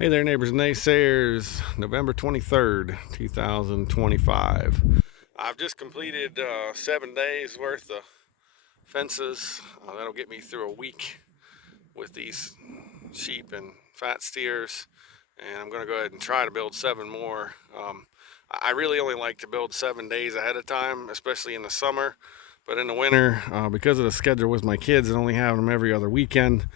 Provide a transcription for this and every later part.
Hey there, neighbors and naysayers. November 23rd, 2025. I've just completed 7 days worth of fences. That'll get me through a week with these sheep and fat steers. And I'm going to go ahead and try to build 7 more. I really only like to build 7 days ahead of time, especially in the summer. But in the winter, because of the schedule with my kids and only having them every other weekend,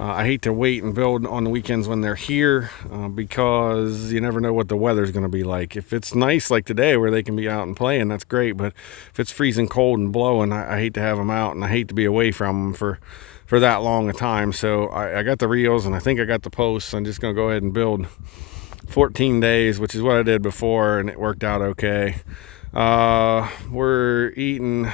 I hate to wait and build on the weekends when they're here because you never know what the weather's going to be like. If it's nice like today where they can be out and playing, that's great. But if it's freezing cold and blowing, I hate to have them out, and I hate to be away from them for that long a time. So I got the reels and I think I got the posts. I'm just going to go ahead and build 14 days, which is what I did before, and it worked out okay. We're eating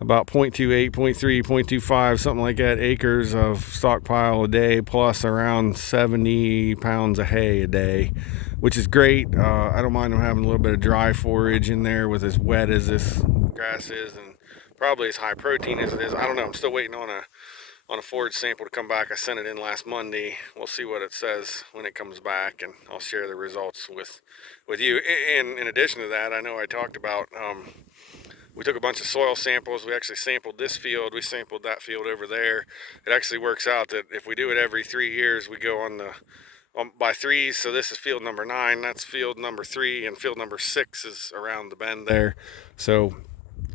about 0.28, 0.3, 0.25, something like that, acres of stockpile a day, plus around 70 pounds of hay a day, which is great. I don't mind them having a little bit of dry forage in there with as wet as this grass is, and probably as high protein as it is. I don't know. I'm still waiting on a forage sample to come back. I sent it in last Monday. We'll see what it says when it comes back, and I'll share the results with you. And in addition to that, I know I talked about we took a bunch of soil samples. We actually sampled this field. We sampled that field over there. It actually works out that if we do it every 3 years, we go on the by threes. So this is field number 9. That's field number 3, and field number 6 is around the bend there. So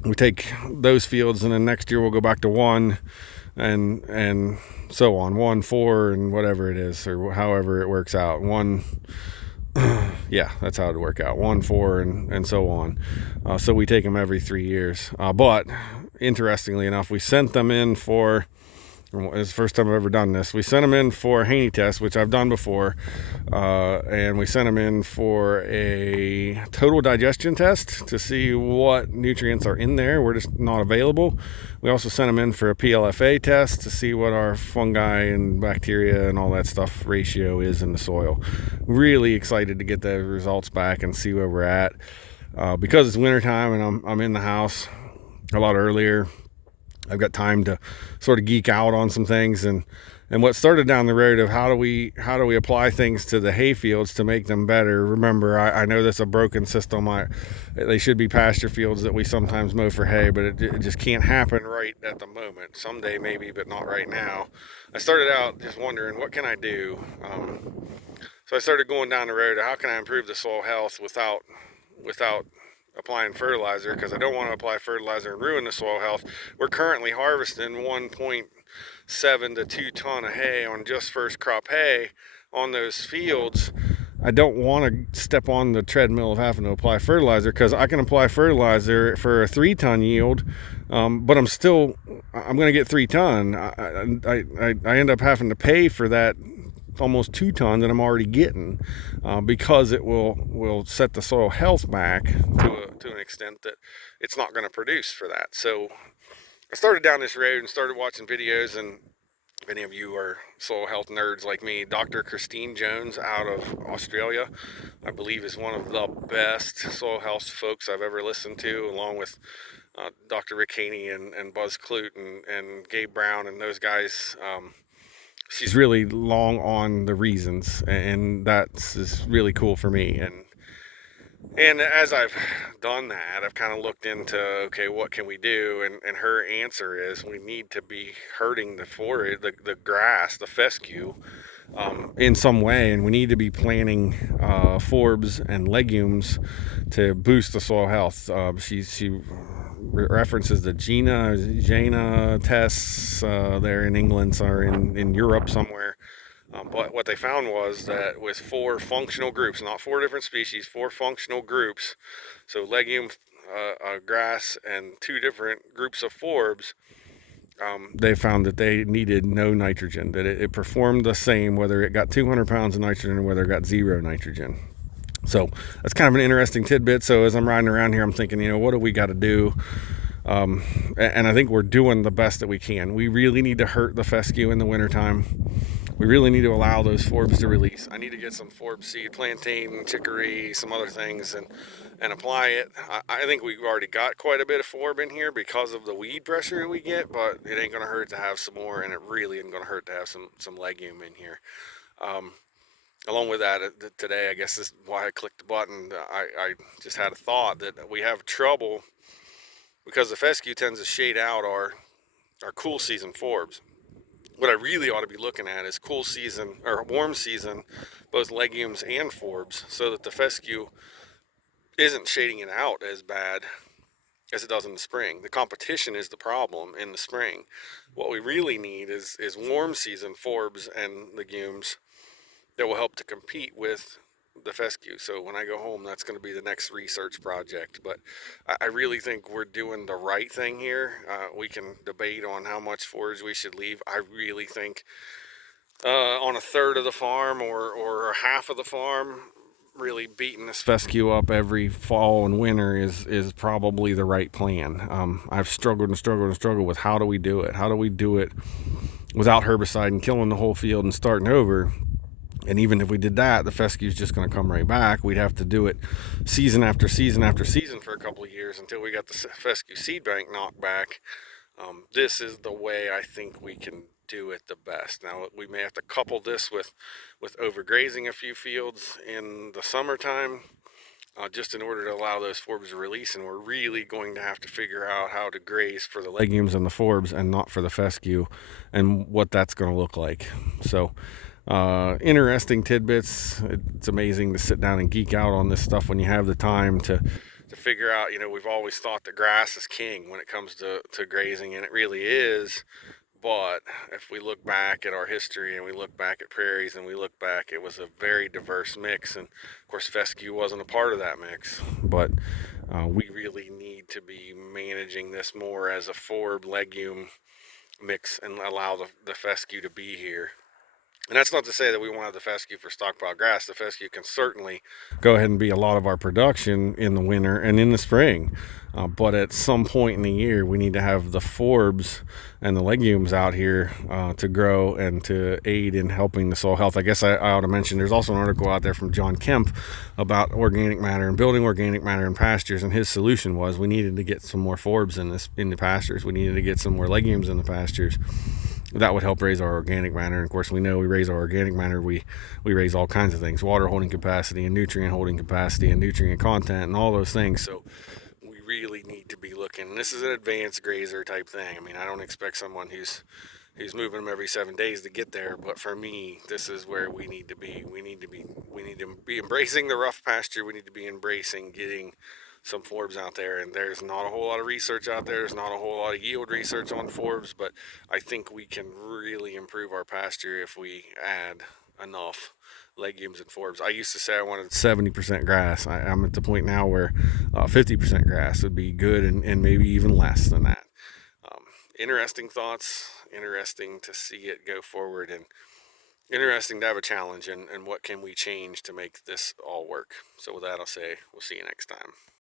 we take those fields, and then next year we'll go back to 1, and so on, 1, 4, and whatever it is, or however it works out. 1. Yeah, that's how it would work out. 1, 4, and so on. So we take them every 3 years. But interestingly enough, we sent them in for, it's the first time I've ever done this. We sent them in for a Haney test, which I've done before. And we sent them in for a total digestion test to see what nutrients are in there. We're just not available. We also sent them in for a PLFA test to see what our fungi and bacteria and all that stuff ratio is in the soil. Really excited to get the results back and see where we're at. Because it's wintertime and I'm in the house a lot earlier, I've got time to sort of geek out on some things, and what started down the road of how do we apply things to the hay fields to make them better. Remember, I know that's a broken system. They should be pasture fields that we sometimes mow for hay, but it just can't happen right at the moment. Someday maybe, but not right now. I started out just wondering, what can I do? So I started going down the road of how can I improve the soil health without applying fertilizer, because I don't want to apply fertilizer and ruin the soil health. We're currently harvesting 1.7 to 2 ton of hay on just first crop hay on those fields. I don't want to step on the treadmill of having to apply fertilizer, because I can apply fertilizer for a 3-ton yield, but I'm going to get 3 ton. I end up having to pay for that almost 2 ton that I'm already getting, because it will set the soil health back to an extent that it's not going to produce for that. So I started down this road and started watching videos, and if any of you are soil health nerds like me, Dr. Christine Jones out of Australia, I believe, is one of the best soil health folks I've ever listened to, along with Dr. Rick Haney and Buzz Clute and Gabe Brown and those guys. She's really long on the reasons, and that's is really cool for me. And as I've done that, I've kind of looked into, okay, what can we do? And her answer is we need to be herding the forage, the grass, the fescue, in some way, and we need to be planting forbs and legumes to boost the soil health. She references the Jana tests there in England or in Europe somewhere. But what they found was that with 4 functional groups, not 4 different species, 4 functional groups, so legume, grass, and 2 different groups of forbs, they found that they needed no nitrogen, that it performed the same whether it got 200 pounds of nitrogen or whether it got 0 nitrogen. So that's kind of an interesting tidbit. So as I'm riding around here, I'm thinking, what do we got to do? And I think we're doing the best that we can. We really need to hurt the fescue in the wintertime. We really need to allow those forbs to release. I need to get some forb seed, plantain, chicory, some other things, and apply it. I think we've already got quite a bit of forb in here because of the weed pressure we get, but it ain't going to hurt to have some more, and it really ain't going to hurt to have some legume in here. Along with that, today, I guess this is why I clicked the button. I just had a thought that we have trouble because the fescue tends to shade out our cool season forbs. What I really ought to be looking at is cool season or warm season, both legumes and forbs, so that the fescue isn't shading it out as bad as it does in the spring. The competition is the problem in the spring. What we really need is warm season forbs and legumes that will help to compete with the fescue. So when I go home, that's going to be the next research project. But I really think we're doing the right thing here. We can debate on how much forage we should leave. I really think on a third of the farm or half of the farm, really beating this fescue up every fall and winter is probably the right plan. I've struggled and struggled and struggled with how do we do it? How do we do it without herbicide and killing the whole field and starting over? And even if we did that, the fescue is just going to come right back. We'd have to do it season after season after season for a couple of years until we got the fescue seed bank knocked back. This is the way I think we can do it the best. Now we may have to couple this with overgrazing a few fields in the summertime, just in order to allow those forbs to release. And we're really going to have to figure out how to graze for the legumes and the forbs and not for the fescue, and what that's going to look like. So interesting tidbits. It's amazing to sit down and geek out on this stuff when you have the time to figure out. We've always thought that grass is king when it comes to grazing, and it really is. But if we look back at our history and we look back at prairies and we look back, it was a very diverse mix. And of course, fescue wasn't a part of that mix. But we really need to be managing this more as a forb legume mix and allow the fescue to be here. And that's not to say that we won't have the fescue for stockpile grass. The fescue can certainly go ahead and be a lot of our production in the winter and in the spring. But at some point in the year, we need to have the forbs and the legumes out here to grow and to aid in helping the soil health. I guess I ought to mention there's also an article out there from John Kemp about organic matter and building organic matter in pastures. And his solution was we needed to get some more forbs in the pastures. We needed to get some more legumes in the pastures. That would help raise our organic matter. And of course, we know we raise our organic matter, we raise all kinds of things: water holding capacity and nutrient holding capacity and nutrient content and all those things. So we really need to be looking. This is an advanced grazer type thing. I mean, I don't expect someone who's moving them every 7 days to get there, but for me, this is where we need to be. We need to be embracing the rough pasture. We need to be embracing getting some forbs out there. And there's not a whole lot of research out there. There's not a whole lot of yield research on forbs, but I think we can really improve our pasture if we add enough legumes and forbs. I used to say I wanted 70% grass. I'm at the point now where 50% grass would be good, and maybe even less than that. Interesting thoughts, interesting to see it go forward, and interesting to have a challenge, and what can we change to make this all work. So with that, I'll say we'll see you next time.